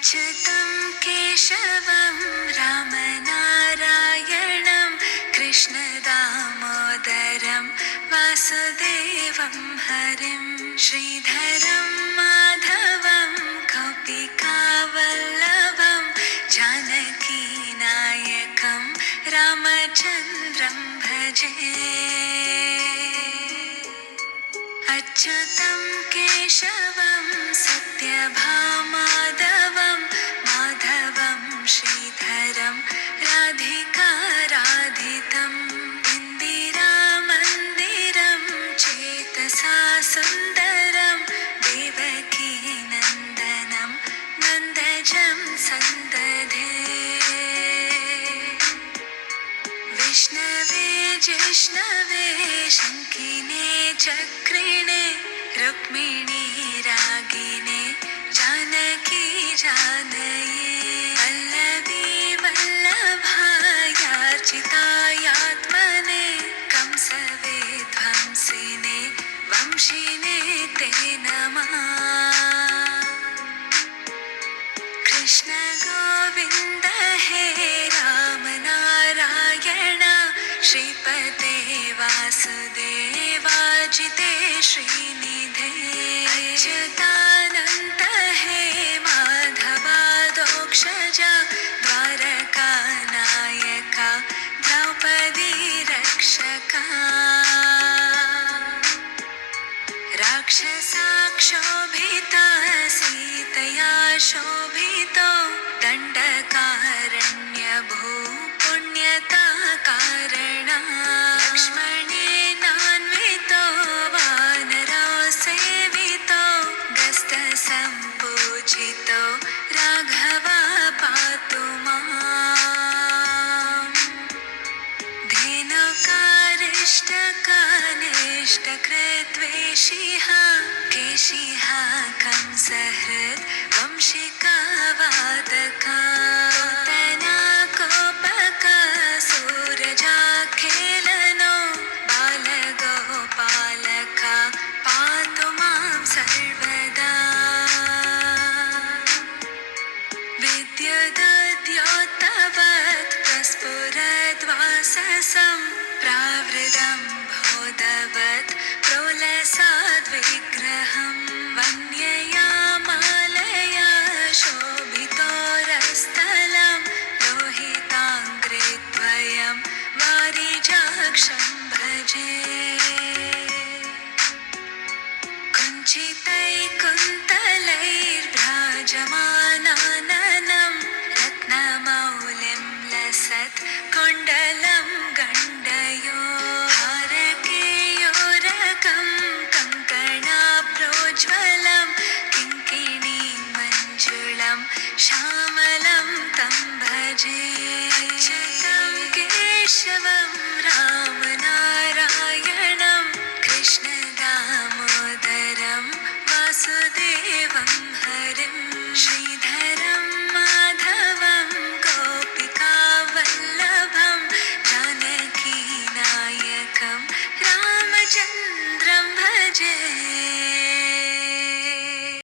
अच्युतं केशवं रामनारायणं कृष्णदामोदरं वासुदेवं हरिं श्रीधरं माधवं गोपिकावल्लभं जानकीनायकं रामचन्द्रं भजे। अच्युतं केशवं सत्यभामाधवं माधवं श्रीधरं राधिकाराधितम् इन्दिरामन्दिरं चेतसा सुन्दरं देवकीनन्दनं नन्दजं सन्दधे। विष्णवे जिष्णवे शङ्किने चक्रिणे रुक्मिणी रागिणे जानकी जानये वल्लभी वल्लभायार्चितायात्मने कंसवेध्वंसिने वंशिने ते नमः। कृष्ण गोविन्द हे राम नारायण श्रीपते वासुदेवाजिते श्रीनिधे अच्युतानन्त हे माधवादोक्षजा द्वारकानायका द्रौपदी रक्षका राक्षसाक्षोभिता सीतया शोभितो दण्डकारण्यभू पुण्यता कारणा लक्ष्मणेनान्वितो वानरो सेवितो गस्तसम्पूजितो राघवा पातु माम्। धेनुकारिष्टकानिष्टकृद्वेषिः केशिः कंसहृद् वंशिकावादका पूतना कोपकासूरजाखेलनो बालगोपालका पातु मां सर्वदा। विद्युदुद्योतवत् प्रस्फुरद्वाससं प्रावृतं भोदवत् प्रोलसाद्विग्रहं वन्यया मालया शोभितोरस्थलं लोहिताङ्ग्रिद्वयं वारिजाक्षं भजे। कुञ्चितैकुन्तलैर्भ्राजमानाननं रत्नमौलिं लसत् कुण्डलं